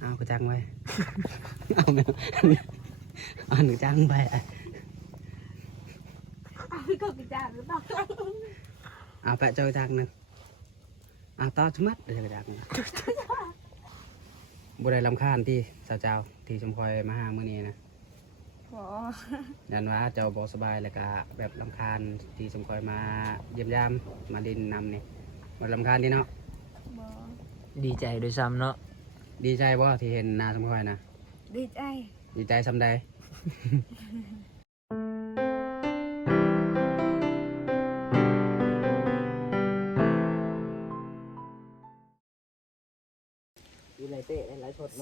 เอากระจังไว้เอาแมวเอาหนึ่งจังไปเอาพี่ก็กระจายหรือเปล่าเอาแปะเจ้ากระจังหนึ่งเอาต่อชมัดเดี๋ยวกระจังบุได้ลำคาญที่สาวเจ้าที่ชมคอยมาหาเมื่อนี้นะยันว่าเจ้าบอสบายแล้วก็แบบลำคาญที่ชมคอยมาเยี่ยมยามมาดินนำนี่มันลำคาญที่เนาะดีใจด้วยซ้ำเนาะดีใจบ่ที่เห็นหน้าชมคอยนะดีใจดีใจซ้ำใด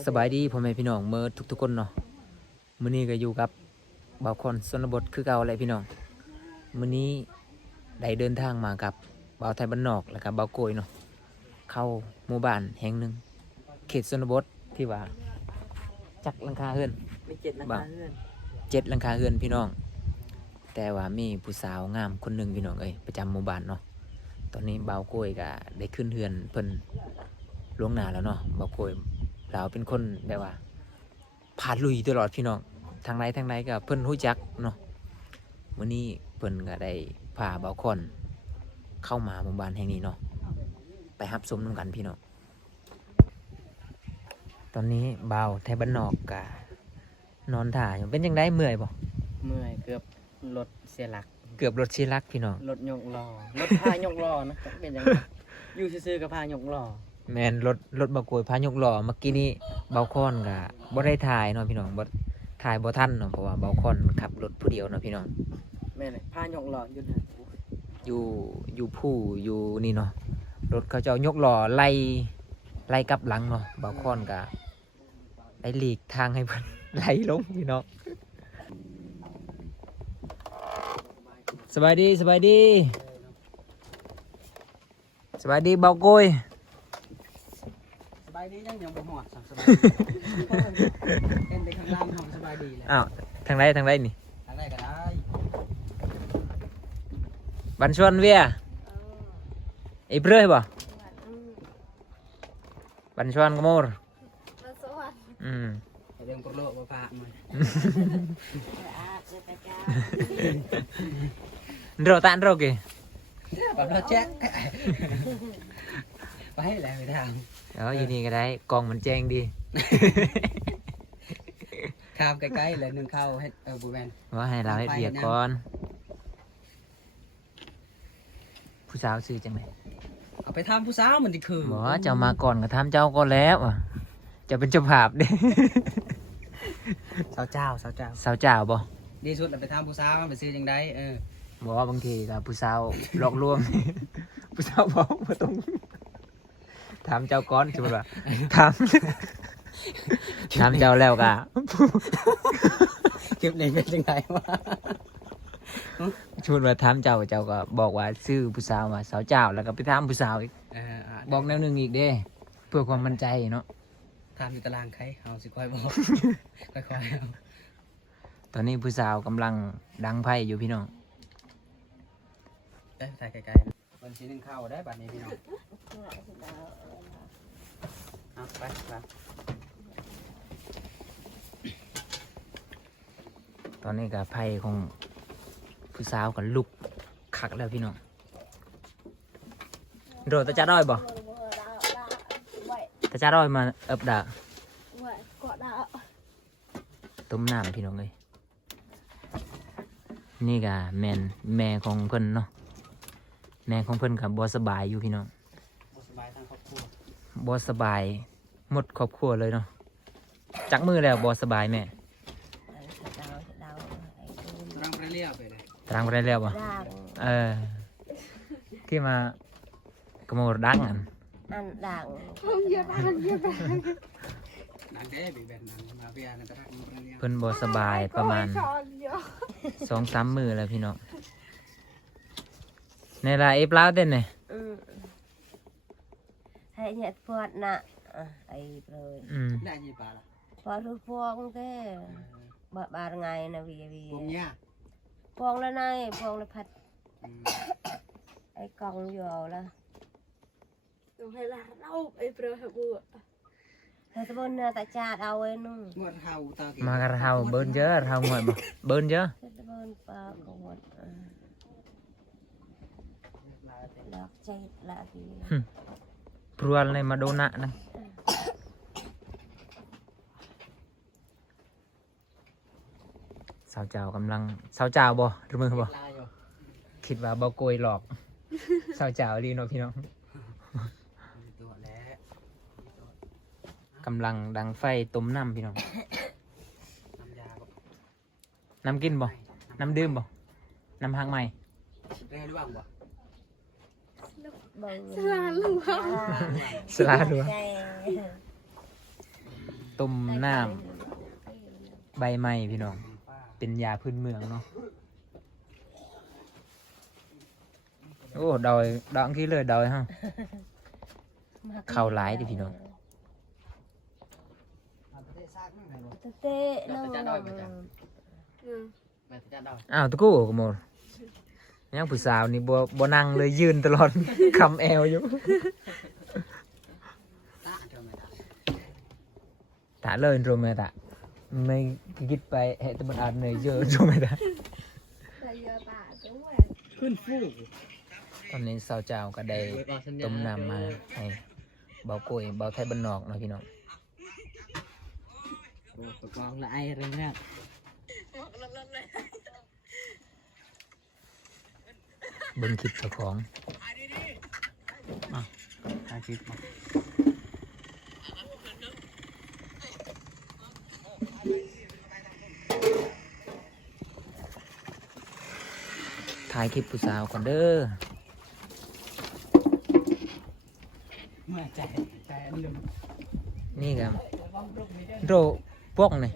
สบายดีพ่อแม่พี่น้องเมื่อทุกคนเนาะมื้อนี้ก็อยู่กับบ่าวคนชนบทคือเก่าอะไรพี่น้องมื้อนี้ได้เดินทางมากับบ่าวไทยบ้านนอกแล้วก็บ่าวโกยเนาะเข้าหมู่บ้านแห่งหนึ่งเขตชนบทที่ว่าจักหลังคาเฮือนมี7 หลังคาเฮือน7 หลังคาเฮือนพี่น้องแต่ว่ามีผู้สาวงามคนหนึ่งพี่น้องเอ้ยประจำหมู่บ้านเนาะตอนนี้บ่าวโกยก็ได้ขึ้นเฮือนเพิ่นล่วงหน้าแล้วเนาะบ่าวโกยเราเป็นคนแบบว่าผ่านลุยตลอดพี่น้องทางไหนก็เพิ่นรู้จักเนาะวันนี้เพิ่นก็ได้พาบ่าวคอนเข้ามาหมู่บ้านแห่งนี้เนาะไปรับชมนำกันพี่น้องตอนนี้บ่าวไทยบ้านนอกก็นอนถ่าอยู่เป็นจังได๋เมื่อยบ่เมื่อยเกือบรถเสียหลักเกือบรถเสียหลักพี่น้องรถยกล้อรถพายกล้อนะเป็นจังได๋อยู่ซื่อๆกับพายกล้อแม่นรถบ่าวโกยพายกล้อเมื่อกี้นี้บ่าวคอนก็บ่ได้ถ่ายเนาะพี่น้องบ่ถ่ายบ่ทันเนาะเพราะว่าบ่าวคอนขับรถผู้เดียวเนาะพี่น้องแม่นพายกล้ออยู่ผู้อยู่นี่เนาะรถเขาจะยกล้อไล่กลับหลังเนาะบ่าวคอนก็ได้หลีกทางให้เพิ่นไหลลงพี่น้องสบายดีบ่าวโกยสบายดียังบ่ฮอดสบายเห็นแต่ข้างล่างทำสบายดีแล้วอ้าวทางใดนี่ทางใดก็ได้บันชวนเวียไอ้เปรยบ่บันชวนกมอร์เรื่องปลุกบ่พามาเราตานเราเกแบบเราแจ๊ะไปแล้วไปทางอยู่นี่ก็ได้กองมันแจ้งดีข้ามใกล้ๆเลยนึงเข้าให้บูแมนว่าให้เราให้เบียดก่อนผู้สาวซื้อจังไหนเอาไปทำผู้สาวมันดิคือบอกว่าเจ้ามาก่อนก็ทำเจ้าก็แล้วจะเป็นเจ้าภาพดิสาวเจ้าบ่ดีสุดไปทำผู้สาวไปซื้อจังได้บอกว่าบางทีกับผู้สาวหลอกลวงผู้สาวบอกว่าต้องถามเจ้าก้อนใช่ไหมล่ะถามเจ้าแล้วกะเก็บเลยเป็นจังไงวะชุดว่าถามเจ้าก็บอกว่าซื้อผู้สาวมาสาวเจ้าแล้วก็ไปถามผู้สาวอีกบอกแนวหนึ่งอีกเด้เพื่อความมั่นใจเนาะถามอยู่ตารางใครเอาสิค่อยบอกค่อยเอาตอนนี้ผู้สาวกำลังดังไพ่อยู่พี่น้องใส่ไกลๆวันที่นึงเข้าได้บัดนี้พี่น้องเอาไปตอนนี้กับไพ่ของผู้สาวกับลุกคักแล้วพี่น้องโดดตาจ้าด้อยบ่ตาจ้าด้อยมาเอิบด่าต้มน้ำพี่น้องเลยนี่กับแม่ของเพิ่นเนาะแม่ของเพิ่นกับบสบายอยู่พี่น้องบสบายทั้งครอบครัวบสบายหมดครอบครัวเลยเนาะจักมือแล้วบสบายแม่ตรังไปเรียบไปเลยตรังไปเรียบบ่ที่มากระโมดดังอันดังเยอะดังเด้บีแบนดังมาเวียนตรังเพิ่นบสบายประมาณ2-3 มือแล้วพี่น้องในลายเอฟลาวเต้นเนี่ยให้เหตุพอดนะไอ้เลยได้ยี่ปลาละพอทุกพวงเต้บาร์ไงนะวีพวงเนี้ยพวงแล้วนายพวงแล้วพัดไอ้กองอยู่เอาละต้องให้ละเล่าไอ้เปลือกบัวเฮ้ Tại sao bên tại cha đâu ấy nung. Ngọt hàu tao kì. mà cái hào bơn chứ hào ngoài mà bơn chứ Tại sao bên pa có một. Lọc chay lạ gì. prual này mà đô nạ này sao chàoกำลังsao chàoบ่หรือมือบ่คิดว่าบ่โกยหลอก sao chàoดีเนาะพี่น้อง ตัวแล้ว กำลังดังไฟต้มน้ำพี่น้อง น้ำยาบ่ น้ำกินบ่น้ำดื่มบ่น้ำหางใหม่ เรียกด้วยบ่ Bầu. สลาดัวต้มน้ำใบไม้พี่น้องเป็นยาพื้นเมืองเนาะโอ้ดอยดองกี้เลยดอยฮะ Khâu lái điพี่น้อง Tê nó. แม่จะดอย อ้าวตะกู้ก็หมดยังผู้สาวนี่บ่นั่งเลยยืนตลอด คำแอวอยู่ ตาเท่าไหร่ตา ตะเลยโรเมตะไม่คิดไปเฮตมันอาจเหนื่อยเยอะโรเมตะ ขึ้นฟูก ตอนนี้สาวเจ้าก็ได้ต้มน้ำมาให้เบากุยเบาไทยบ้านนอกเนาะพี่น้อง ตกลงละไอ้เรื่องนี้ เบิ่งคลิปเจ้าของ ถ่ายคลิปมา ถ่ายคลิปผู้สาวก่อนเด้อ เมื่อใจอันเดิม นี่ครับโรพวกนี่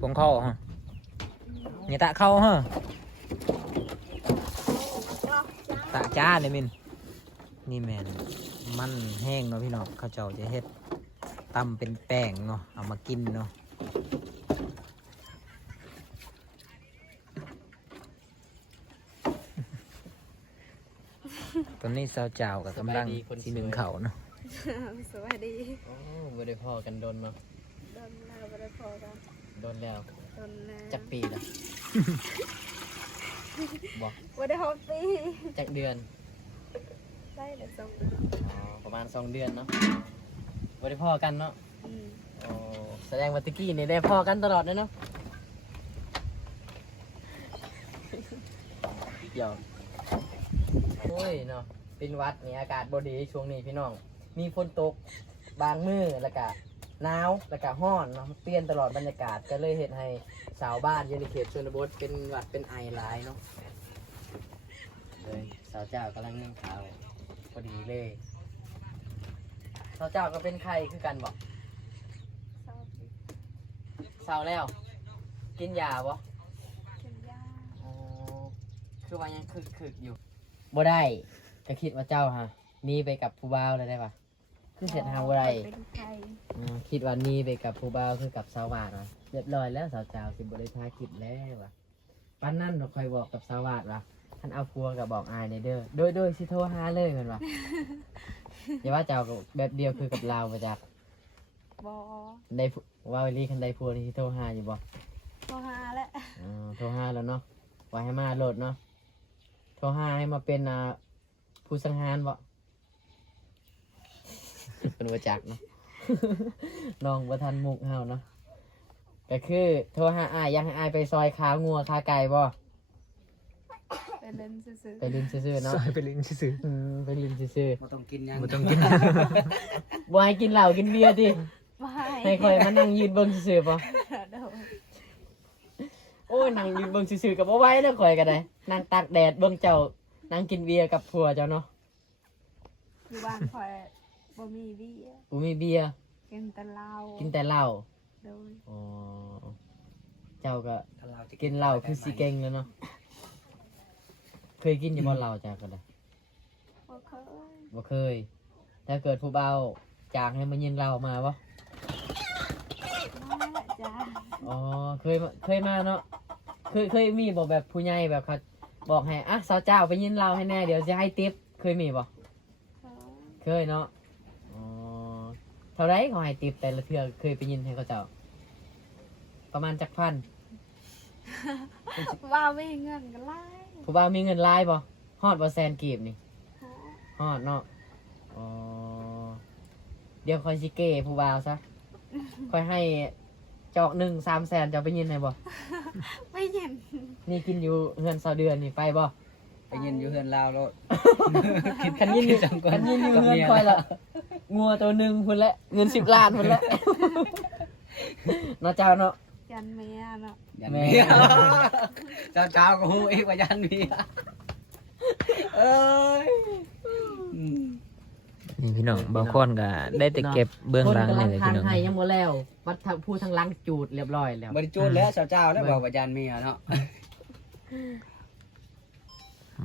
พวงเข้าฮะนี่ตะเข้าฮะตะจ้าเลยมินนี่แมนมันแห้งเนาะพี่น้องเขาเจ้าจะเฮ็ดตำเป็นแป้งเนาะเอามากินเนาะตอนนี้สาวเจ้ากับกำลังสีหนึ่งเขาเนาะ สวัสดี โอ้บ่ได้พอกันโดนมา โดนแล้วบ่ได้พอกัน โดนแล้ว โดนแล้ว จักปีละบอก บ่ได้ฮอปปี้ จักเดือน ได้เลยส่ง อ๋อประมาณ2 เดือนเนาะบ่ได้พอกันเนาะ อืม โอ้แสดงว่าตะกี้นี่ได้พอกันตลอดเลยเนาะเดี๋ยวโอ้ยเนาะเป็นหวัดนี่อากาศบ่ดีช่วงนี้พี่น้อง มีฝนตกบางมื้อแล้วก็หนาวแล้วก็ร้อนเนาะเปลี่ยนตลอดบรรยากาศก็เลยเฮ็ดให้ชาวบ้านอยู่ในเขตชนบทเป็นหวัดเป็นไอหลายเนาะเลยสาวเจ้ากำลังนึ่งข้าวพอดีเลยสาวเจ้าก็เป็นไข้คือกันบอก เศร้าสิ เศร้าแล้ว กินยาบ่ กินยา อ๋อคือว่ายังคึกอยู่บ่ได้ก็คิดว่าเจ้าฮะหนี่ไปกับผู้บ่าวเลยได้ปะคือเสร็จหาบ่ได้ เป็นไข้ คิดว่าหนี่ไปกับผู้บ่าวคือกับสาวหวานนะเรียบร้อยแล้วสาวเจ้าสิบ่ได้พาคิดแล้วว่ะปั้นนั่นเราคอยบอกกับสาวหวานว่าท่านเอาพัวกับบอกอายในเด้อโดยสิโทรหาเลยแม่นว่ะ อย่าว่าเจ้าก็แบบเดียวคือกับเราบ่จัก บ่ ได้ผู้ว่าวิลีคันได้พัวนี่สิโทรหาอยู่บ่ พอหาแล้ว โทรหาแล้วเนาะไว้ให้มาโหลดเนาะโทรหาให้มาเป็นผู้สังหารบ่ เป็นบ่จักเนาะ น้องบ่ทันมุกเฮาเนาะก็คือโทรหาอ้ายอยากให้อ้ายไปซอยขางัวขาไก่บ่ ไปเล่นซื่อ ไปลินซื่อๆเนาะ ซอยไปลิงซื่อ ไปลินซื่อ บ่ต้องกินหยัง ๆบ่ต้องกิน ๆบ่ให้กินเหล้ากินเบียร์ติ ๆไม่ ให้คอยมานั่งยืนเบิ่งซื่อๆบ่ เดี๋ยว โอ้ยนั่งยืนเบิ่งซื่อๆก็บ่ไหวแล้วข่อยก็ได้นั่งตากแดดเบิ่งเจ้านั่งกินเบียร์กับผัวเจ้าเนาะ อยู่บ้านคอยบ่มีเบี้ย กูมีเบียร์ กินแต่เหล้า กินแต่เหล้า โดย อ๋อเจ้าก็ ถ้าเราจะ กินเหล้าคือสิเก่งแล้วเนาะเคยกินอยู่บ่เหล้าจ้าก็ได้ บ่เคย บ่เคย ถ้าเกิดผู้เบาจางให้มันยินเหล้ามาบ่ มาละจ้า อ๋อเคยมาเนาะเคยมีบอกแบบผู้ใหญ่แบบเขาบอกให้อ่ะสาวเจ้าไปยินเหล้าให้แน่เดี๋ยวจะให้ติปเคยมีบ่ เขา เคยเนาะอ๋อ เท่าไรเขาให้ติปแต่ละเทื่อเคยไปยินให้เขาเจ้าประมาณจักพัน ว่าไม่เงินกันไล่ ผู้บ่าวมีเงินหลายบ่ฮอดบ่แสนกีบนี่ฮอดเนาะอ๋อเดี๋ยวคอยสิเก้ผู้บ่าวซะคอยให้จอก1 3 แสนจะไปยินให้บ่ ไม่เห็น นี่กินอยู่เฮือนเสาเดือนนี่ไปบ่ ไปยินอยู่เฮือนลาวโลด คันยินอยู่เฮือนคอยละงัวตัวหนึงพุ่นละเงิน10 ล้านพุ่นละ เนาะเจ้าเนาะ ยันเมียเนาะ ยันเมียเจ้าก็ฮู้อีกว่ายันเมียเอ้ย นี่พี่น้องบางคนก็ได้แต่เก็บเบื้องหลังนี่แหละพี่น้อง คนกำลังทานไทยยังบ่แล้ววัดผู้ทั้งหลังจูดเรียบร้อยแล้ว บริจูดแล้วเจ้าแล้วบอกว่ายันเมียเนาะ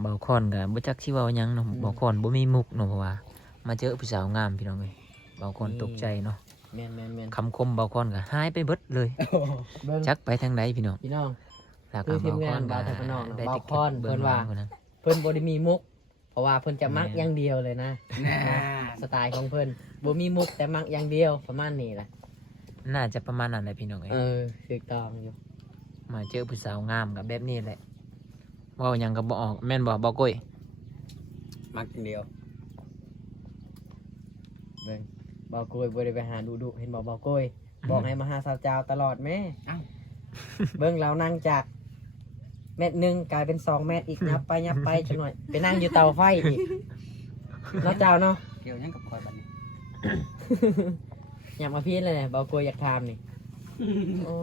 บางคนก็บ่จักสิเว้าหยังเนาะบางคนบ่มีมุกเนาะเพราะว่ามาเจอผู้สาวงามพี่น้องเอ้ยบางคนตกใจเนาะ แม่น คำคมบางคนก็หายไปเบิดเลย เบิ่ง จักไปทางใดพี่น้อง พี่น้อง แล้ว คื ก็ อทีม บางค งาน น บ่า ก็ วไทยพนอก ได้ บ่าว แต่ พร เบื้ เพิ่ อง น หลั ว่า งคนนั้น เพิ่นบ่ได้มีมุก เพราะว่าเพิ่นจะมัก แม่น อย่างเดียวเลยนะ น่า สไตล์ของเพิ่นบ่มีมุกแต่มักอย่างเดียวประมาณนี้แหละ น่าจะประมาณนั้นแหละพี่น้องเอ้ย ถูกต้องอยู่ มาเจอผู้สาวงามกับแบบนี้แหละเว้าหยังก็บ่ออกแม่นบ่บ่ก้อย มักอย่างเดียว เบิ่งบ่าวโกยบ่ได้ไปหาดุๆเห็นบ่บ่าวโกยบอกให้มาหาสาวเจ้าตลอดแม่ อ้าว เบิ่งเรานั่งจากเม็ดหนึงกลายเป็น2เม็ดอีกยับไปจังหน่อยไปนั่งอยู่เตาไฟอีกเนาะเจ้าเนาะ เกี่ยวยังกับคอยบัดนี้ อยากมาพี่เลยเนี่ยบ่าวโกยอยากถามนี่โอ้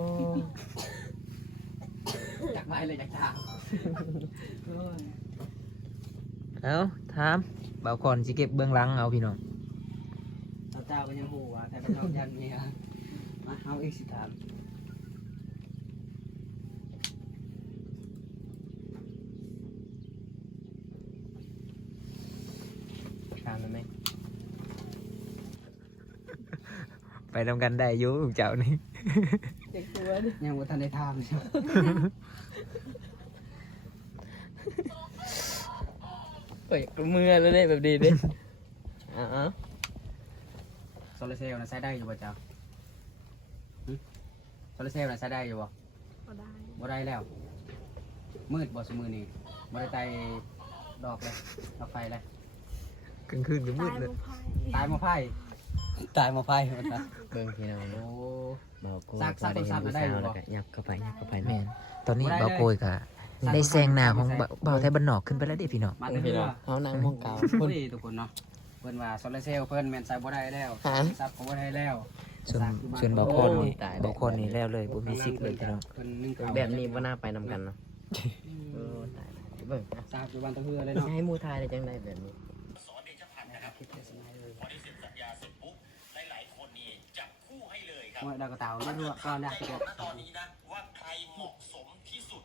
อยากไปเลยอยากถาม เอ้าถามบ่าวก่อนสิเก็บเบื้องหลังเอาพี่น้อง เจ้าก็ยังฮู้ว่าแต่เป็นน้องยันเมียมาเอาอีกสิถาม ถามได้ไหม ไปทำกันได้อยู่เจ้านี่ เด็กตัวดิ ยังบ่ทันได้ถามใช่ไหม เฮ้ยมือแล้วได้แบบดีดิอ๋อ โซลาร์เซลล์น่ะใช้ได้อยู่บ่เจ้าหึโซลาร์เซลล์น่ะใช้ได้อยู่บ่ ก็ได้ บ่ได้แล้ว มืดบ่ซุมื้อนี้บ่ได้ไต่ดอกเลยดอกไฟเลย กลางคืนก็มื ตา ด ย เลย บุพาย ตายมาไผ่ตายมาไผ่มันจ้ะ เบิ่งพี่น้อง โอ้ บ่าวโกย ซักโทรศัพท์มาได้อยู่บ่ แล้วก็ยับเข้าไป แม่นตอนนี้ บ่ได้ บ่าวโกยก็ได้แซงหน้าของบ่าวไทยบ้านนอกขึ้นไปแล้วเด้พี่น้อง มา พี่ เด้ น้ อ องเขานั่งมองเก่า คนดีทุกคนเนาะเพิ่นว่าโซลาร์เซลล์เพิ่นแม่นใช้บ่ได้แล้ว ฮะ ซับก็บ่ได้แล้ว ส่วนบ่าวคนนี่ ตายแล้ว บ่าวคนนี่แล้วเลยบ่มีสิทธิ์เลยพี่น้อง เพิ่นนึ่งข้าว แบบนี้บ่น่าไปนำกันเนาะตายเบิ่งนะ ทราบอยู่บ้านตะเฮือเลยเนาะ ให้หมู่ทายได้จังไดแบบนี้ ว่าดาวกระเต่าเรื่อยๆก็ได้ที่บอก ตอนนี้นะว่าใครเหมาะสมที่สุด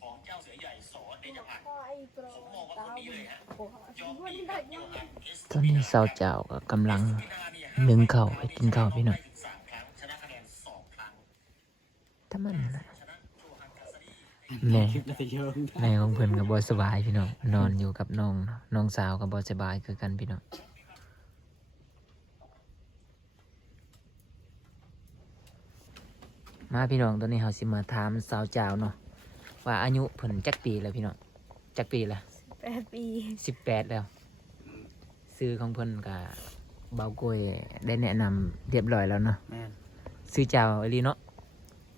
ของเจ้าเสือใหญ่สอเดชพันธ์ พ่อไอ้โปร ผมมองว่าคนนี้เลยฮะ โอ้โห ยอม วัน ดี นี้ กั ได้ บโย ยัง ฮันเอส ตอนนี้สาวเจ้าก็กำลังนึ่งข้าวให้กินข้าวพี่น้อง ถึง3 ครั้งชนะคะแนน2 ครั้ง ถ้ามันน่ะ ชนะโจฮันคาซารี แม่ คลิปแล้วจะเยิง แม่ของเพิ่นก็บ่สบายพี่น้องนอนอยู่กับน้องเนาะน้องสาวก็บ่สบายคือกันพี่น้องมาพี่น้องตอนนี้เฮาสิมาถามสาวเจ้าเนาะว่าอายุเพิ่นจักปีแล้วพี่น้องจักปีละ 8 ปี 18แล้วซื้อของเพิ่นก็เบาโกยได้แนะนำเรียบร้อยแล้วเนาะ แม่น ซื้อเจ้าอีหลีเนาะ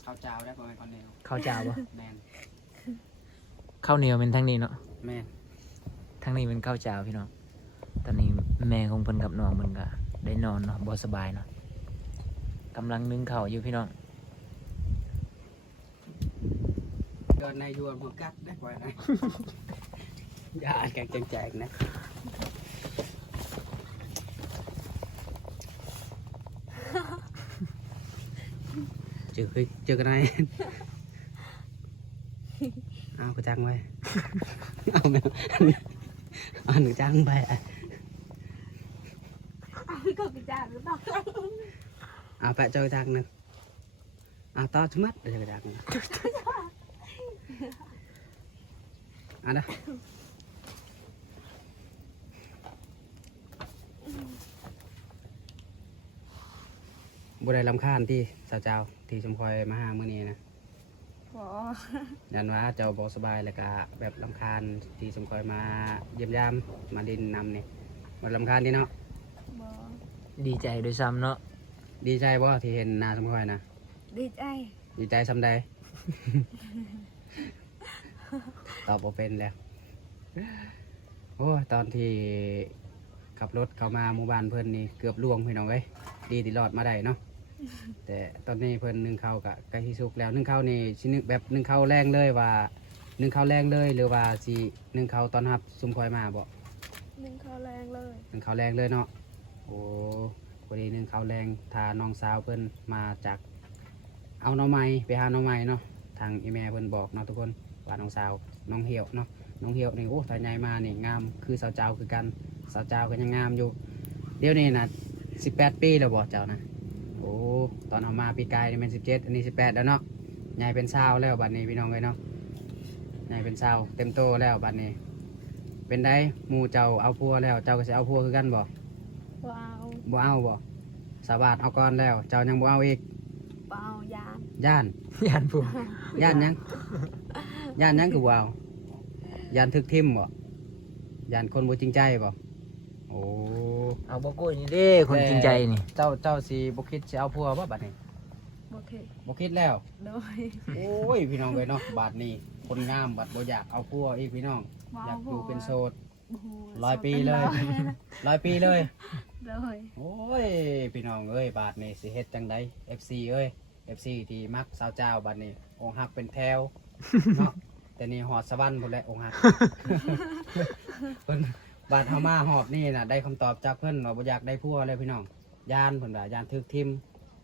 ข้าวเจ้าได้ประมาณคนเดียว ข้าวเจ้าบ่ แม่น ข้าวเหนียวเป็นทางนี้เนาะ แม่น ทางนี้เป็นข้าวเจ้าพี่น้องตอนนี้แม่ของเพิ่นกับน้องเพิ่นก็ได้นอนเนาะบ่สบายเนาะกำลังนึ่งข้าวอยู่พี่น้อง เดินในยวนหัวกัดได้กว่านะ อย่าแกงแจกนะเจอกันไหนเอากระจังไว้เอาแมวเอาหนึ่งจังไป ก็กระจายหรือเปล่า เอาไปเจอกระจังหนึ่งเอาต่อชมัดเดี๋ยวกระจังเอานะ บ่ได้รำคาญที่สาวเจ้าที่ชมพลอยมาหามื้อนี้นะ บ่ ยันว่าเจ้าบ่สบายแล้วก็แบบรำคาญที่ชมพลอยมาเยี่ยมยามมาดินนำนี่บ่รำคาญที่เนาะ บ่ ดีใจด้วยซ้ำเนาะ ดีใจบ่ที่เห็นหน้าชมพลอยนะ ดีใจ ดีใจซำใด ตอบบ่เป็นแล้วโอ้ยตอนที่ขับรถเข้ามาหมู่บ้านเพิ่นนี่เกือบล่วงพี่น้องเอ้ยดีที่รอดมาได้เนาะ แต่ตอนนี้เพิ่นนึ่งข้าวกะใกล้สิสุกแล้วนึ่งข้าวนี่สินึกแบบนึ่งข้าวแรงเลยว่านึ่งข้าวแรงเลยหรือว่าสินึ่งข้าวตอนรับซุมคอยมาบ่ นึ่งข้าวแรงเลย นึ่งข้าวแรงเลยเนาะโอ้พอดีนึ่งข้าวแรงทาน้องสาวเพิ่นมาจากเอาหน่อไม้ไปหาหน่อไม้เนาะทางอีแม่เพิ่นบอกเนาะทุกคนว่าน้องสาวน้องเหี่ยวเนาะน้องเหี่ยวนี่โอ้ตาใหญ่มานี่งามคือสาวเจ้าคือกันสาวเจ้าก็ยังงามอยู่เดี๋ยวนี้น่ะ18 ปีแล้วบ่เจ้านะ โอ้ตอนเอามาปีกายนี่เป็น17อันนี้18แล้วเนาะใหญ่เป็น20แล้วบัดนี้พี่น้องเลยเนาะใหญ่เป็น20เต็มโตแล้วบัดนี้ เป็นได้หมู่เจ้าเอาพัวแล้วเจ้าก็สิเอาพัวคือกันบ่ บ่เอา บ่เอาบ่สาบาทเอาก่อนแล้ว เจ้ายังบ่เอาอีก บ่เอายาน ย่าน ยันผู้ ย่านหยังย่านหยังคือบ่เอาย่านทึกทิ่มบ่ย่านคนบ่จริงใจบ่โอ้ เอาบ่กุ้ยนี่เด้คนจริงใจนี่ เจ้าสิบ่คิดสิเอาพัวบ่บัดนี้ บ่เคย บ่คิดแล้ว โดย โอ้ยพี่น้องเลยเนาะบาทนี้คนงามบัดบ่อยากเอาพัวอีกพี่น้อง บ่ อยากอยู่เป็นโสด บ่ฮู้ 100 ปีเลย 100 ปีเลย โดย โอ้ยพี่น้องเอ้ยบาทนี้สิเฮ็ดจังได FC เอ้ย FC ที่มักสาวเจ้าบัดนี้องค์ฮักเป็นแถวเนาะแต่นี่หอดสวรรค์พุ่นแหละองค์ฮัก เพิ่นบาดเฮามาหอบนี่น่ะได้คำตอบจากเพิ่นว่าบ่อยากได้พัวเลยพี่น้องย่านเพิ่นว่าย่านถึกทิม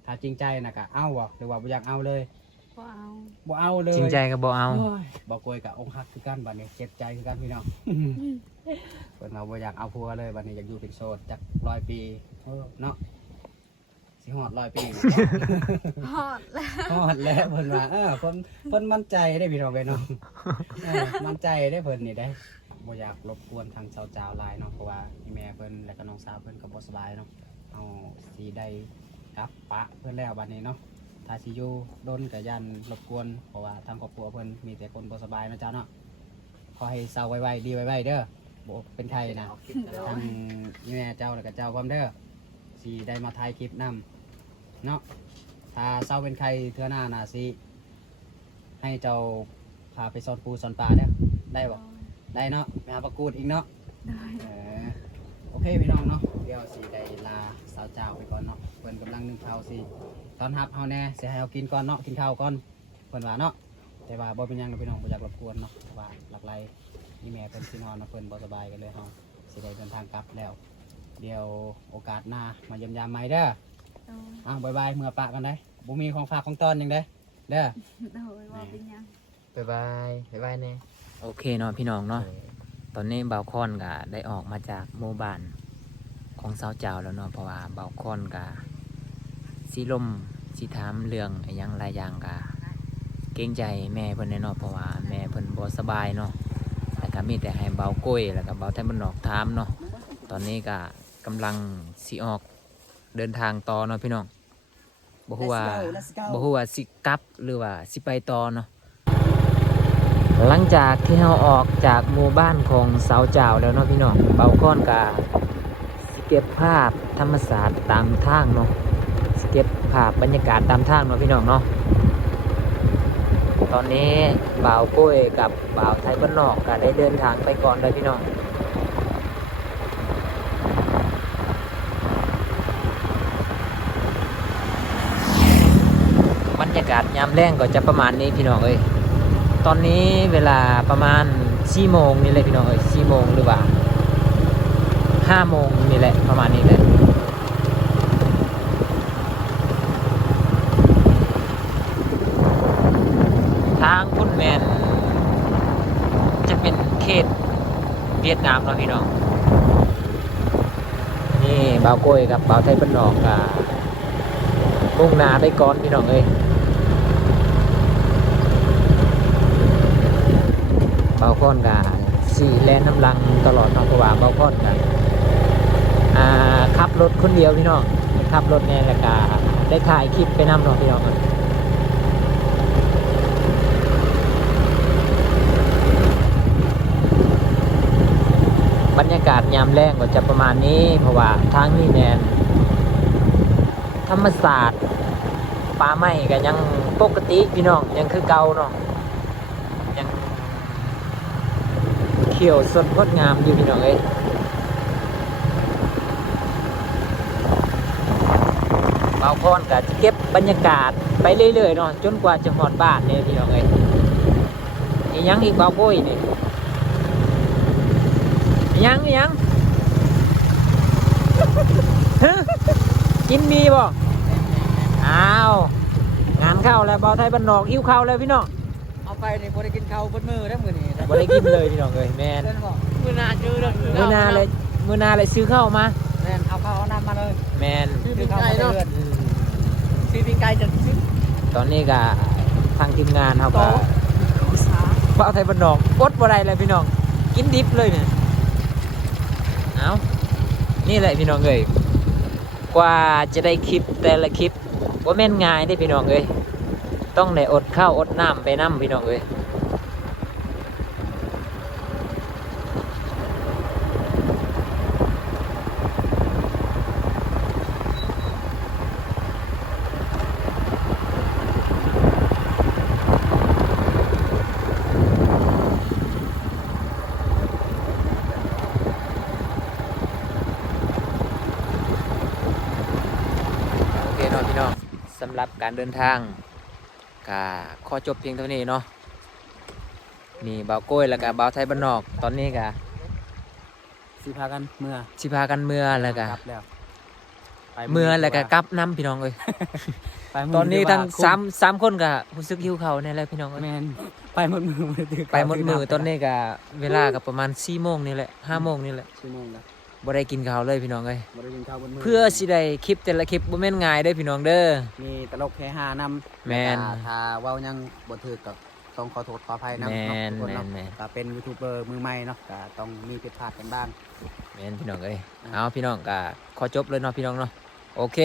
ถ้าจริงใจน่ะก็เอาบ่หรือว่าบ่อยากเอาเลย บ่เอา บ่เอาเลย จริงใจก็บ่เอา โอ้ยบอกกวยกับองค์ฮักคือกันบัดนี้เจ็บใจคือกันพี่น้อง เพิ่นเราบ่อยากเอาพัวเลยบัดนี้อยากอยู่เป็นโสดจัก100 ปีเนาะสิฮอด100 ปี ฮอดแล้ว ฮอดแล้วเพิ่นว่าเพิ่นมั่นใจได้พี่น้องเอ้ยเนาะมั่นใจได้เพิ่นนี่ได้บ่อยากรบกวนทางสาวจาวหลายเนาะเพราะว่าพี่แม่เพิ่นและก็น้องสาวเพิ่นก็บ่สบายเนาะเอาสิได้กลับปะเพิ่นแล้วบัดนี้เนาะถ้าสิอยู่ดนก็ยันรบกวนเพราะว่าทางครอบครัวเพิ่นมีแต่คนบ่สบายนะจ๊ะเนาะขอให้เศร้าไวๆดีไวๆเด้อบ่เป็นไข้นะทางพี่แม่เจ้าแล้วก็เจ้าพร้อมเด้อสิได้มาถ่ายคลิปนํเนาะถ้าเศร้าเป็นไข้เทื่อหน้าน่ะสิให้เจ้าพาไปสอนปูสอนปลาเด้อได้บ่ ได้เนาะไปหาประกูดอีกเนาะ โดย โอเคพี่น้องเนาะเดี๋ยวสิได้ลาสาวเจ้าไปก่อนเนาะเพิ่นกำลังนึ่งข้าวสิตอนรับเฮาแน่สิให้เฮากินก่อนเนาะกินข้าวก่อนเพิ่นว่าเนาะแต่ว่าบ่เป็นหยังเนาะพี่น้องบ่อยากรบกวนเนาะเพราะว่าหลักไหลนี่แม่เพิ่นสินอนเนาะเพิ่นบ่สบายกันเลยเฮาสิได้เดินทางกลับแล้ว เดี๋ยวโอกาสหน้ามาเยี่ยมยามใหม่เด้อ โดย บ๊ายบายเมื่อปะกันได้บ่มีของฝากของต้อนหยังเด้อเด้อ โดยว่าเป็นหยัง บ๊ายบายบ๊ายบายแน่ โอเคเนาะพี่น้องเนาะตอนนี้บ่าวคอนก็ได้ออกมาจากหมู่บ้านของสาวเจ้าแล้วเนาะเพราะว่าบ่าวคอนก็สิลมสิถามเรื่องอิหยังหลายอย่างก็เกรงใจแม่เพิ่นแน่เนาะเพราะว่าแม่เพิ่นบ่สบายเนาะแล้วก็มีแต่ให้บ่าวก้อยแล้วก็บ่าวไทยบ้านนอกถามเนาะตอนนี้ก็กำลังสิออกเดินทางต่อเนาะพี่น้องบ่ฮู้ว่าบ่ฮู้ว่าสิกลับหรือว่าสิไปต่อเนาะหลังจากที่เราออกจากหมู่บ้านของสาวเจ้าแล้วเนาะพี่น้องเบาก้อนก็สิเก็บภาพธรรมศาสตร์ตามทางเนาะสิเก็บภาพบรรยากาศตามทางเนาะพี่น้องเนาะตอนนี้บ่าวกุ้ยกับบ่าวไทยบ้านนอกก็ได้เดินทางไปก่อนเลยพี่น้องบรรยากาศยามแรงก็จะประมาณนี้พี่น้องเอ้ยตอนนี้เวลาประมาณ4 โมงนี่เลยพี่น้องเอ้ย4 โมงหรือว่า5 โมงนี่แหละประมาณนี้เลยทางพุ่นแมนจะเป็นเขตเวียดนามเนาะพี่น้องนี่บ่าวโก้ยกับบ่าวไทยบ้านนอกกับมุ่งหน้าไปก่อนพี่น้องเอ้ยเบาค้อนกับสี่แลนน้ำลังตลอดเนาะเพราะว่าเบาค้อนกับขับรถคนเดียวพี่น้องขับรถเนี่ยแหละกับ ได้ถ่ายคลิปไปนำเนาะพี่น้องเอ้ยบรรยากาศยามแรงก็จะประมาณนี้เพราะว่าทางนี้แนนธรรมศาสตร์ป่าไม้ก็ยังปกติพี่น้องยังคือเก่าเนาะยังเขียวสดงดงามอยู่พี่น้องเอ้ยเบาพรก็เก็บบรรยากาศไปเรื่อยๆเนาะจนกว่าจะหอดบ้านเนี่ยพี่น้องเอ้ยอีหยังอีกเบาโบ้ยนี่อีหยัง กินมีบ่อ้าวงานเข้าแล้วเบาไทยบ้านนอกหิวข้าวแล้วพี่น้อง เอาไปนี่บ่ได้กินข้าวบนมือได้มื้อนี้ บ่ได้กินเลยพี่น้องเอ้ยแมน มื้อหน้าจื้อเด้อ มื้อหนาเลยซื้อข้าวมา แม่นเอาข้าวเอาน้ำมาเลย แมน ซื้อปิ้งไก่เนาะ อืม ซื้อปิ้งไก่จะซื้อ ตอนนี้ก็ทางทีมงานเขาก็เบาไทยบ้านนอกอดบ่ได้เลยพี่น้องกินดิบเลยเนี่ยเอานี่แหละพี่น้องเอ้ยกว่าจะได้คลิปแต่ละคลิปว่าแม่นง่ายได้พี่น้องเอ้ยต้องได้อดข้าวอดน้ำไปน้ำพี่น้องเอ้ยโอเคเนาะพี่น้องสำหรับการเดินทางก็ขอจบเพียงเท่านี้เนาะมีเบาโก้ยแล้วก็เบาไทยบ้านนอกตอนนี้ก็ สิพากันเมื่อ สิพากันเมื่อแล้วก็ กลับแล้วไป เมื่อแล้วก็กลับน้ำพี่น้องเอ้ย ไป ตอนนี้ทั้ง คุ้ม สามคนก็รู้สึกหิวเขาวเนี่ยแหละพี่น้องเอ้ย แมนไปหมดมือบ่ด้ถือ ไปหมดมือตอนนี้ก็เวลาก็ประมาณ4 โมงนี่แหละ5 โมงนี่แหละ ชั่วโมงแล้ว บ่ได้กินข้าวเลยพี่น้องเอ้ย บ่ได้กินข้าวบนมือ เพื่อสิได้คลิปแต่ละคลิปบ่แม่นง่ายเด้อพี่น้องเด้อ มีตลกเฮฮานำ แม่น ถ้าเว้ายังบ่ถูกก็ต้องขอโทษขออภัยนำ แม่น ทุกคนเนาะ แม่น ก็เป็นยูทูบเบอร์มือใหม่เนาะก็ต้องมีผิดพลาดกันบ้าง แม่นพี่น้องเอ้ยเอาพี่น้องก็ขอจบเลยเนาะพี่น้องเนาะโอเค